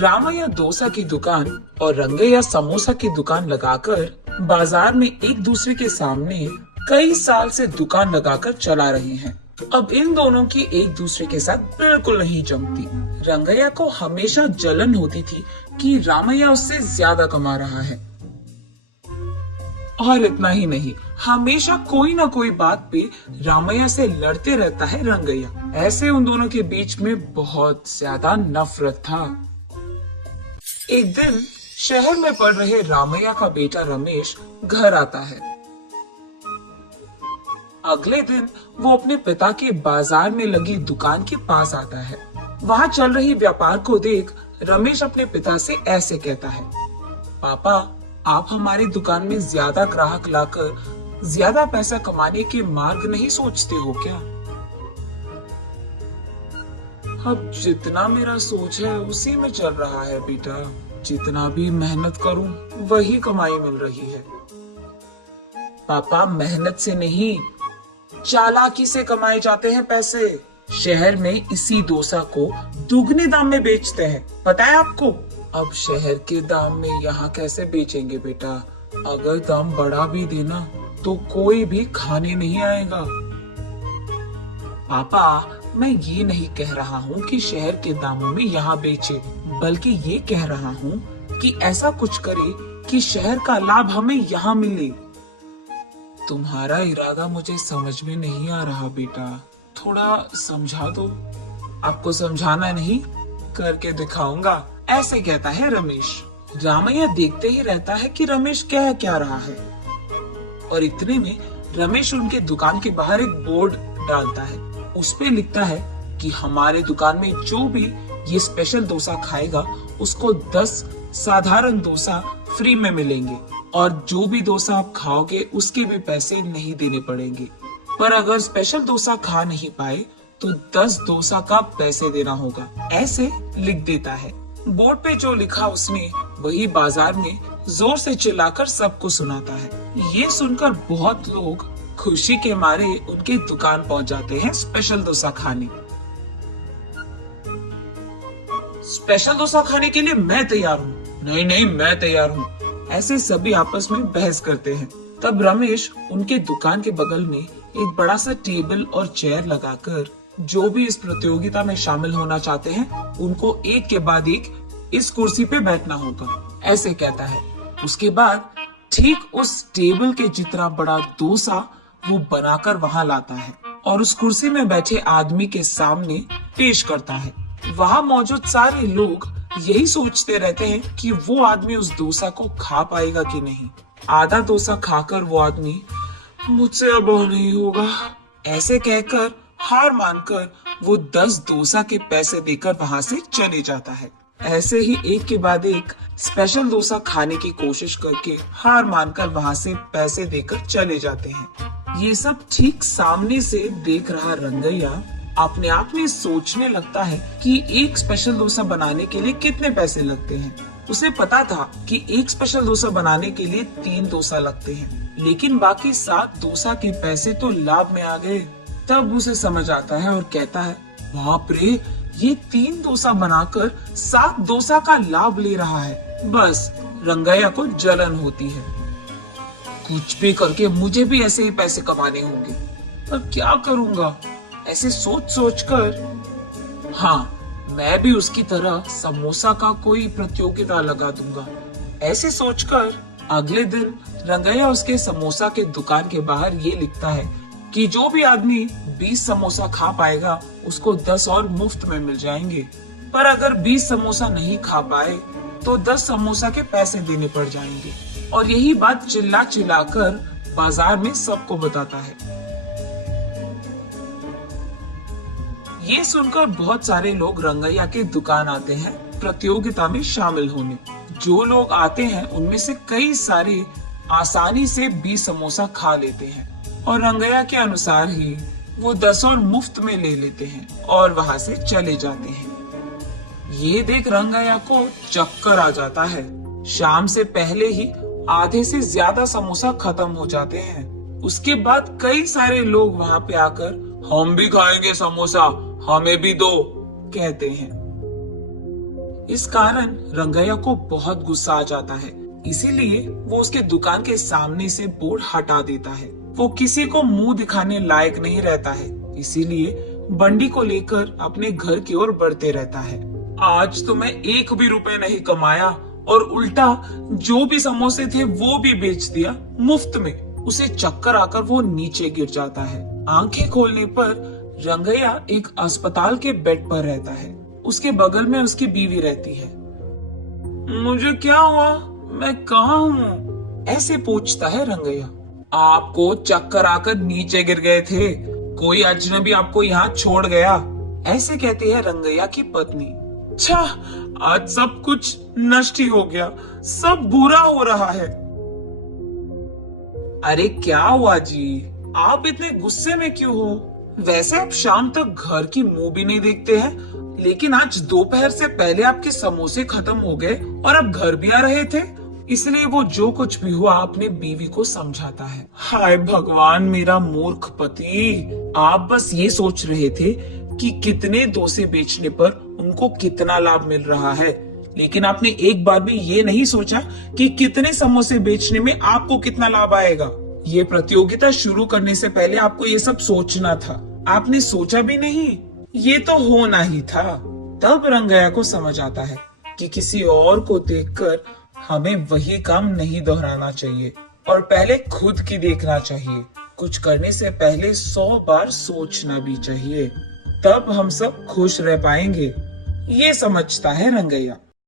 रामैया डोसा की दुकान और रंगैया समोसा की दुकान लगाकर बाजार में एक दूसरे के सामने कई साल से दुकान लगाकर चला रहे हैं। अब इन दोनों की एक दूसरे के साथ बिल्कुल नहीं जमती। रंगैया को हमेशा जलन होती थी कि रामैया उससे ज्यादा कमा रहा है। और इतना ही नहीं, हमेशा कोई ना कोई बात पे रामैया से लड़ते रहता है रंगैया। ऐसे उन दोनों के बीच में बहुत ज्यादा नफरत था। एक दिन शहर में पढ़ रहे रामैया का बेटा रमेश घर आता है। अगले दिन वो अपने पिता के बाजार में लगी दुकान के पास आता है। वहाँ चल रही व्यापार को देख रमेश अपने पिता से ऐसे कहता है, पापा, आप हमारी दुकान में ज्यादा ग्राहक लाकर ज्यादा पैसा कमाने के मार्ग नहीं सोचते हो क्या? अब जितना मेरा सोच है उसी में चल रहा है बेटा। जितना भी मेहनत करूं वही कमाई मिल रही है। पापा, मेहनत से नहीं, चालाकी से कमाए जाते हैं पैसे। शहर में इसी डोसा को दुगने दाम में बेचते हैं, पता है आपको? अब शहर के दाम में यहाँ कैसे बेचेंगे बेटा? अगर दाम बढ़ा भी देना तो कोई भी खाने नहीं आएगा। पापा, मैं ये नहीं कह रहा हूँ कि शहर के दामों में यहाँ बेचे, बल्कि ये कह रहा हूँ कि ऐसा कुछ करे कि शहर का लाभ हमें यहाँ मिले। तुम्हारा इरादा मुझे समझ में नहीं आ रहा बेटा, थोड़ा समझा दो। आपको समझाना नहीं, करके दिखाऊंगा, ऐसे कहता है रमेश। रामैया देखते ही रहता है कि रमेश कह क्या रहा है। और इतने में रमेश उनके दुकान के बाहर एक बोर्ड डालता है। उस पे लिखता है कि हमारे दुकान में जो भी ये स्पेशल डोसा खाएगा उसको 10 साधारण डोसा फ्री में मिलेंगे, और जो भी डोसा आप खाओगे उसके भी पैसे नहीं देने पड़ेंगे। पर अगर स्पेशल डोसा खा नहीं पाए तो 10 डोसा का पैसे देना होगा, ऐसे लिख देता है। बोर्ड पे जो लिखा उसने वही बाजार में जोर से चिल्लाकर सबको सुनाता है। ये सुनकर बहुत लोग खुशी के मारे उनके दुकान पहुंच जाते हैं स्पेशल डोसा खाने। स्पेशल डोसा खाने के लिए मैं तैयार हूँ। नहीं नहीं, मैं तैयार हूँ, ऐसे सभी आपस में बहस करते हैं। तब रमेश उनके दुकान के बगल में एक बड़ा सा टेबल और चेयर लगाकर जो भी इस प्रतियोगिता में शामिल होना चाहते हैं उनको एक के बाद एक इस कुर्सी पे बैठना होगा, ऐसे कहता है। उसके बाद ठीक उस टेबल के जितना बड़ा डोसा वो बनाकर वहां लाता है और उस कुर्सी में बैठे आदमी के सामने पेश करता है। वहां मौजूद सारे लोग यही सोचते रहते हैं कि वो आदमी उस डोसा को खा पाएगा कि नहीं। आधा डोसा खाकर वो आदमी मुझसे अब नहीं होगा, ऐसे कहकर हार मानकर वो 10 डोसा के पैसे देकर वहां से चले जाता है। ऐसे ही एक के बाद एक स्पेशल डोसा खाने की कोशिश करके हार मानकर वहां से पैसे देकर चले जाते हैं। ये सब ठीक सामने से देख रहा रंगैया अपने आप में सोचने लगता है कि एक स्पेशल डोसा बनाने के लिए कितने पैसे लगते हैं। उसे पता था कि एक स्पेशल डोसा बनाने के लिए 3 डोसा लगते हैं, लेकिन बाकी 7 डोसा के पैसे तो लाभ में आ गए। तब उसे समझ आता है और कहता है, बाप रे, ये 3 डोसा बनाकर 7 डोसा का लाभ ले रहा है। बस रंगैया को जलन होती है। कुछ भी करके मुझे भी ऐसे ही पैसे कमाने होंगे, पर क्या करूंगा? ऐसे सोच सोच कर, हाँ, मैं भी उसकी तरह समोसा का कोई प्रतियोगिता लगा दूंगा। ऐसे सोचकर अगले दिन रंगैया उसके समोसा के दुकान के बाहर ये लिखता है कि जो भी आदमी 20 समोसा खा पाएगा उसको 10 और मुफ्त में मिल जाएंगे। पर अगर 20 समोसा नहीं खा पाए तो 10 समोसा के पैसे देने पड़ जाएंगे। और यही बात चिल्ला चिल्लाकर बाजार में सबको बताता है। ये सुनकर बहुत सारे लोग रंगैया के दुकान आते हैं प्रतियोगिता में शामिल होने। जो लोग आते हैं उनमें से कई सारे आसानी से 20 समोसा खा लेते हैं और रंगैया के अनुसार ही वो 10 और मुफ्त में ले लेते हैं और वहां से चले जाते हैं। ये देख रंगैया को चक्कर आ जाता है। शाम से पहले ही आधे से ज्यादा समोसा खत्म हो जाते हैं। उसके बाद कई सारे लोग वहां पे आकर हम भी खाएंगे समोसा, हमें भी दो, कहते हैं। इस कारण रंगैया को बहुत गुस्सा आ जाता है। इसीलिए वो उसके दुकान के सामने से बोर्ड हटा देता है। वो किसी को मुंह दिखाने लायक नहीं रहता है, इसीलिए बंडी को लेकर अपने घर की ओर बढ़ते रहता है। आज तो मैं 1 भी रुपए नहीं कमाया और उल्टा जो भी समोसे थे वो भी बेच दिया मुफ्त में। उसे चक्कर आकर वो नीचे गिर जाता है। आंखें खोलने पर रंगैया एक अस्पताल के बेड पर रहता है। उसके बगल में उसकी बीवी रहती है। मुझे क्या हुआ, मैं कहाँ हूँ? ऐसे पूछता है रंगैया। आपको चक्कर आकर नीचे गिर गए थे, कोई अजनबी आपको यहाँ छोड़ गया, ऐसे कहती है रंगैया की पत्नी। अच्छा, आज सब कुछ नष्ट ही हो गया, सब बुरा हो रहा है। अरे क्या हुआ जी, आप इतने गुस्से में क्यों हो? वैसे आप शाम तक घर की मुंह भी नहीं देखते हैं, लेकिन आज दोपहर से पहले आपके समोसे खत्म हो गए और आप घर भी आ रहे थे, इसलिए वो जो कुछ भी हुआ अपने बीवी को समझाता है। हाय भगवान, मेरा मूर्ख पति, आप बस ये सोच रहे थे कि कितने डोसे बेचने पर उनको कितना लाभ मिल रहा है, लेकिन आपने एक बार भी ये नहीं सोचा कि कितने समोसे बेचने में आपको कितना लाभ आएगा। ये प्रतियोगिता शुरू करने से पहले आपको ये सब सोचना था, आपने सोचा भी नहीं, ये तो होना ही था। तब रंगैया को समझ आता है कि किसी और को देखकर हमें वही काम नहीं दोहराना चाहिए और पहले खुद की देखना चाहिए। कुछ करने से पहले 100 बार सोचना भी चाहिए, तब हम सब खुश रह पाएंगे। ये समझता है रंगैया।